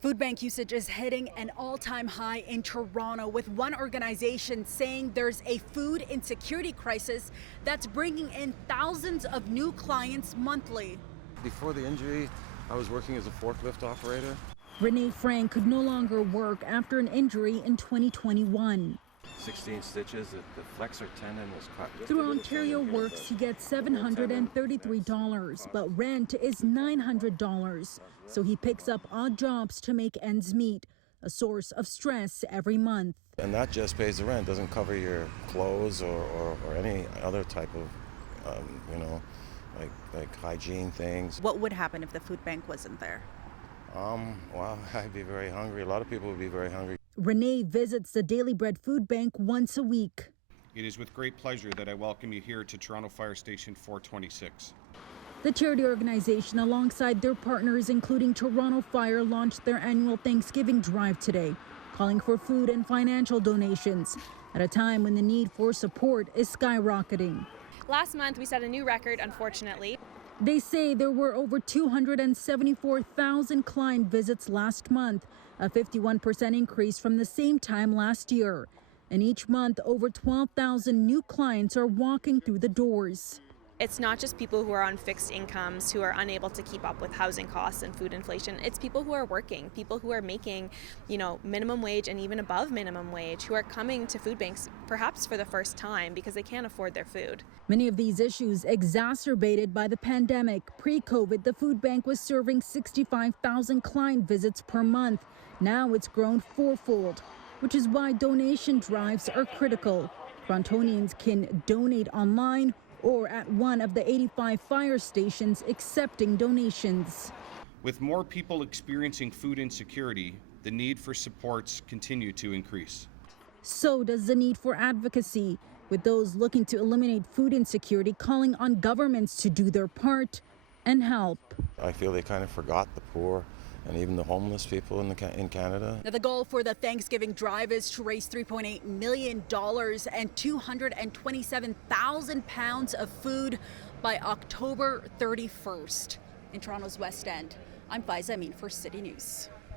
Food bank usage is hitting an all-time high in Toronto, with one organization saying there's a food insecurity crisis that's bringing in thousands of new clients monthly. Before the injury, I was working as a forklift operator. Renee Frank could no longer work after an injury in 2021. 16 stitches, the flexor tendon was cut. Through Ontario Works, he gets $733, but rent is $900. So he picks up odd jobs to make ends meet, a source of stress every month. And that just pays the rent, doesn't cover your clothes or any other type of, like hygiene things. What would happen if the food bank wasn't there? Well, I'd be very hungry. A lot of people would be very hungry. Renee visits the Daily Bread Food Bank once a week. It is with great pleasure that I welcome you here to Toronto Fire Station 426. The charity organization, alongside their partners, including Toronto Fire, launched their annual Thanksgiving drive today, calling for food and financial donations at a time when the need for support is skyrocketing. Last month, we set a new record, unfortunately. They say there were over 274,000 client visits last month, a 51% increase from the same time last year. And each month, over 12,000 new clients are walking through the doors. It's not just people who are on fixed incomes who are unable to keep up with housing costs and food inflation. It's people who are working, people who are making, minimum wage and even above minimum wage, who are coming to food banks perhaps for the first time because they can't afford their food. Many of these issues exacerbated by the pandemic. Pre-COVID, the food bank was serving 65,000 client visits per month. Now it's grown fourfold, which is why donation drives are critical. Torontonians can donate online or at one of the 85 fire stations accepting donations. With more people experiencing food insecurity, the need for supports continue to increase. So does the need for advocacy, with those looking to eliminate food insecurity calling on governments to do their part and help. I feel they kind of forgot the poor and even the homeless people in Canada. Now, the goal for the Thanksgiving drive is to raise $3.8 million and 227,000 pounds of food by October 31st. In Toronto's West End, I'm Faiza Amin for City News.